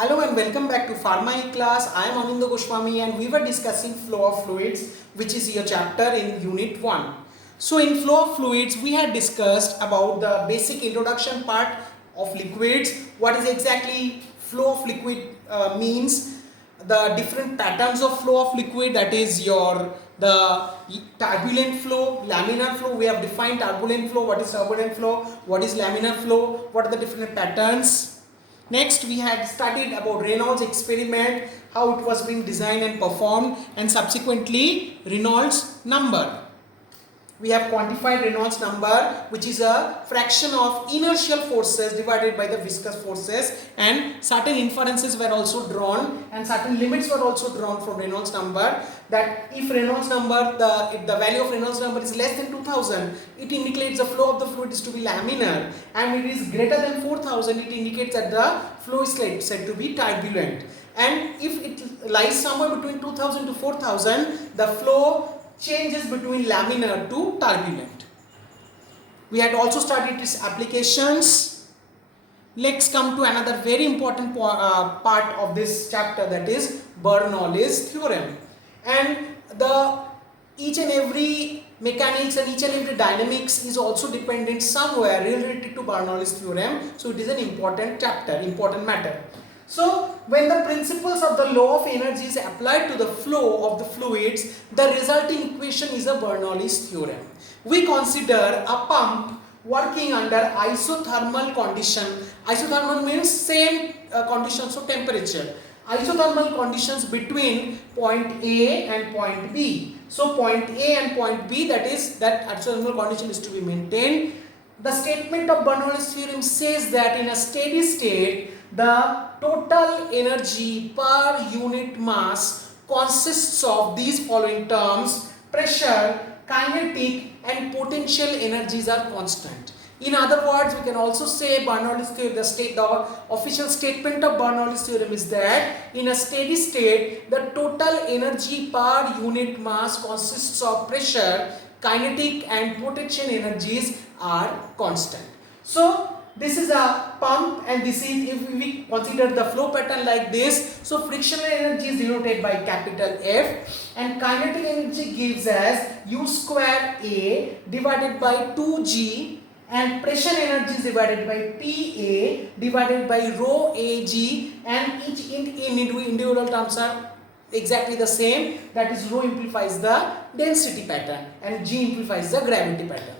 Hello and welcome back to Pharma E class. I am Anindya Goswami and we were discussing flow of fluids, which is your chapter in unit 1. So in flow of fluids we had discussed about the basic introduction part of liquids, what is exactly flow of liquid means, the different patterns of flow of liquid, that is the turbulent flow, laminar flow. We have defined turbulent flow, what is turbulent flow, what is laminar flow, what are the different patterns. Next, we had studied about Reynolds experiment, how it was being designed and performed, and subsequently Reynolds number. We have quantified Reynolds number, which is a fraction of inertial forces divided by the viscous forces, and certain inferences were also drawn and certain limits were also drawn from Reynolds number, that if Reynolds number, if the value of Reynolds number is less than 2000, it indicates the flow of the fluid is to be laminar, and it is greater than 4000, it indicates that the flow is said to be turbulent. And if it lies somewhere between 2000 to 4000, the flow changes between laminar to turbulent. We had also studied its applications. Let's come to another very important part of this chapter, that is Bernoulli's theorem. And each and every mechanics and each and every dynamics is also dependent somewhere related to Bernoulli's theorem. So it is an important chapter, important matter. So when the principles of the law of energy is applied to the flow of the fluids, the resulting equation is a Bernoulli's theorem. We consider a pump working under isothermal condition. Isothermal means same conditions of temperature. Isothermal conditions between point A and point B. So point A and point B, that isothermal condition is to be maintained. The statement of Bernoulli's theorem says that in a steady state, the total energy per unit mass consists of these following terms: pressure, kinetic and potential energies are constant. In other words, we can also say Bernoulli's theorem, the official statement of Bernoulli's theorem is that in a steady state, the total energy per unit mass consists of pressure, kinetic and potential energies are constant. So this is a pump, and this is, if we consider the flow pattern like this, so frictional energy is denoted by capital F, and kinetic energy gives as U square A divided by 2G, and pressure energy is divided by PA divided by rho AG, and each individual terms are exactly the same, that is rho implies the density pattern and G implies the gravity pattern.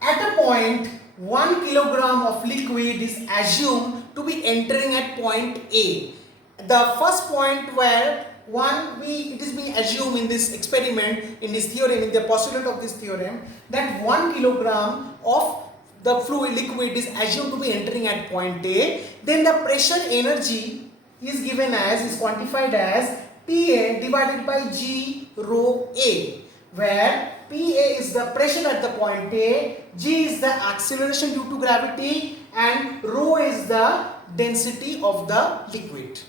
At a point, 1 kilogram of liquid is assumed to be entering at point A. The first point where it is being assumed in this experiment, in this theorem, in the postulate of this theorem, that 1 kilogram of the liquid is assumed to be entering at point A. Then the pressure energy is quantified as PA divided by G rho A, where PA is the pressure at the point A, G is the acceleration due to gravity, and rho is the density of the liquid.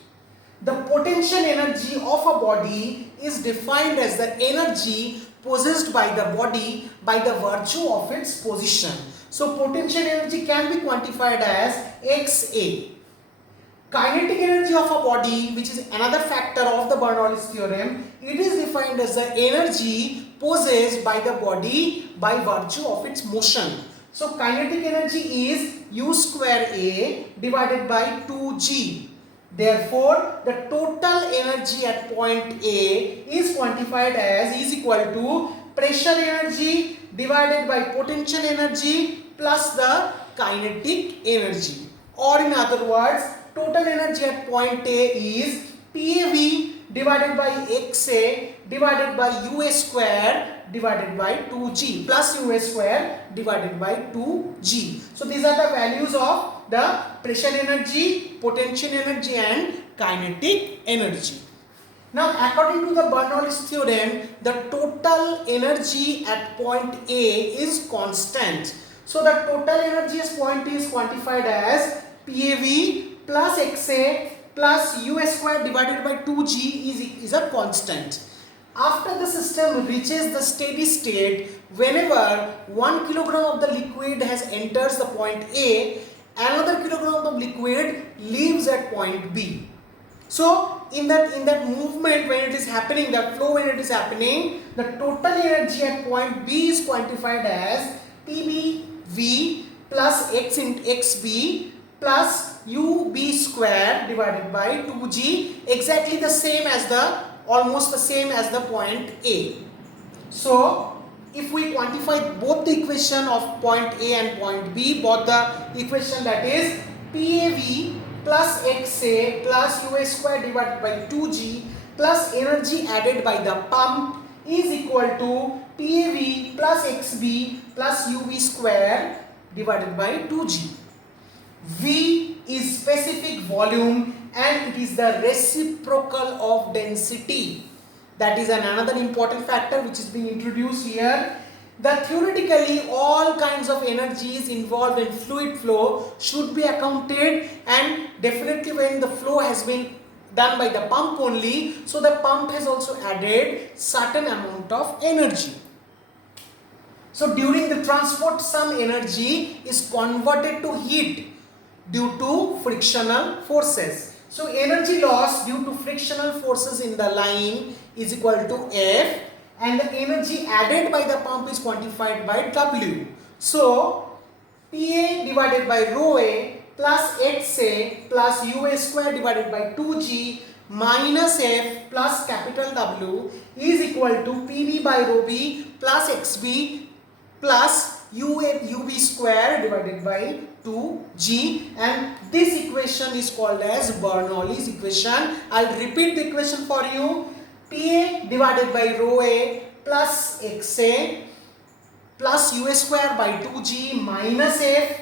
The potential energy of a body is defined as the energy possessed by the body by the virtue of its position. So potential energy can be quantified as XA. Kinetic energy of a body, which is another factor of the Bernoulli's theorem, it is defined as the energy possessed by the body by virtue of its motion. So kinetic energy is U square A divided by 2G. Therefore, the total energy at point A is quantified as equal to pressure energy divided by potential energy plus the kinetic energy. Or in other words, total energy at point A is PAV divided by XA divided by UA square divided by 2G plus UA square divided by 2G. So these are the values of the pressure energy, potential energy and kinetic energy. Now according to the Bernoulli's theorem, the total energy at point A is constant. So the total energy at point A is quantified as PAV plus XA plus U square divided by 2G is a constant. After the system reaches the steady state, whenever 1 kilogram of the liquid has enters the point A, another kilogram of liquid is at point B. So in that movement, when it is happening, that flow when it is happening, the total energy at point B is quantified as PBV plus X into XB plus UB square divided by 2G, exactly the same as almost the same as the point A. So if we quantify both the equation of point A and point B, both the equation, that is PAV plus XA plus UA square divided by 2G plus energy added by the pump is equal to PAV plus XB plus UV square divided by 2G. V is specific volume and it is the reciprocal of density. That is another important factor which is being introduced here. That theoretically all kinds of energies involved in fluid flow should be accounted, and definitely when the flow has been done by the pump only, so the pump has also added certain amount of energy. So during the transport, some energy is converted to heat due to frictional forces. So energy loss due to frictional forces in the line is equal to F, and the energy added by the pump is quantified by W. So PA divided by rho A plus XA plus UA square divided by 2G minus F plus capital W is equal to PV by rho B plus XB plus UB square divided by 2G, and this equation is called as Bernoulli's equation. I'll repeat the equation for you. PA divided by rho A plus XA plus UA square by 2G minus F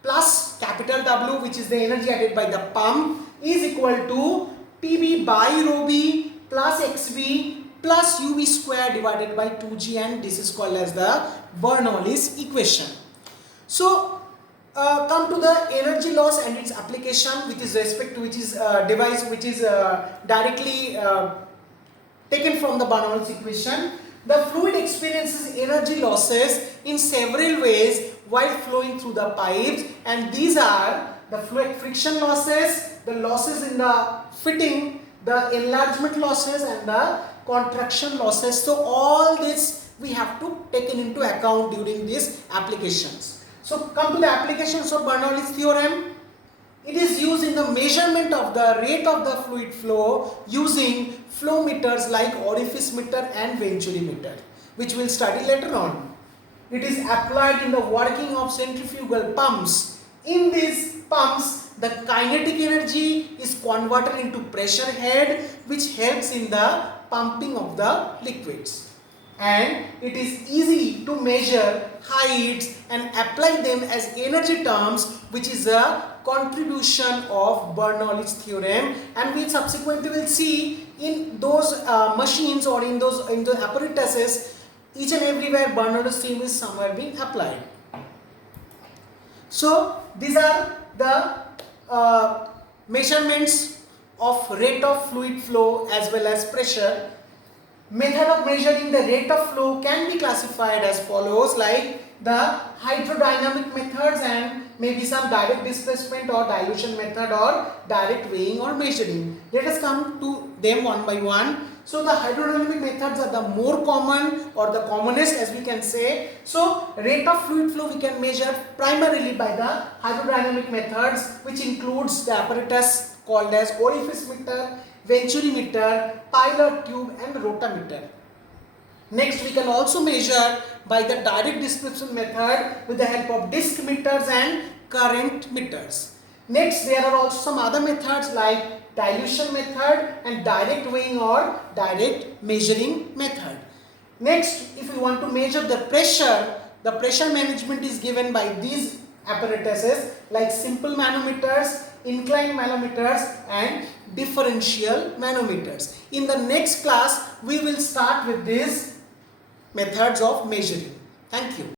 plus capital W, which is the energy added by the pump, is equal to PB by rho B plus XB plus UV square divided by 2G, and this is called as the Bernoulli's equation. So come to the energy loss and its application, which is device which is directly taken from the Bernoulli's equation. The fluid experiences energy losses in several ways while flowing through the pipes, and these are the fluid friction losses, the losses in the fitting, the enlargement losses, and the contraction losses. So all this we have to take into account during these applications. So come to the applications of Bernoulli's theorem. It is used in the measurement of the rate of the fluid flow using flow meters like orifice meter and venturi meter, which we'll study later on. It is applied in the working of centrifugal pumps. In these pumps, the kinetic energy is converted into pressure head, which helps in the pumping of the liquids. And it is easy to measure heights and apply them as energy terms, which is a contribution of Bernoulli's theorem, and we subsequently will see in those machines or in the apparatuses, each and everywhere Bernoulli's theorem is somewhere being applied. So these are the measurements of rate of fluid flow as well as pressure. Method of measuring the rate of flow can be classified as follows, like the hydrodynamic methods and maybe some direct displacement or dilution method or direct weighing or measuring. Let us come to them one by one. So the hydrodynamic methods are the more common or the commonest, as we can say. So rate of fluid flow we can measure primarily by the hydrodynamic methods, which includes the apparatus called as orifice meter, venturi meter, pilot tube, and rotameter. Next, we can also measure by the direct displacement method with the help of disc meters and current meters. Next, there are also some other methods like dilution method and direct weighing or direct measuring method. Next, if we want to measure the pressure management is given by these apparatuses like simple manometers, inclined manometers, and differential manometers. In the next class, we will start with these methods of measuring. Thank you.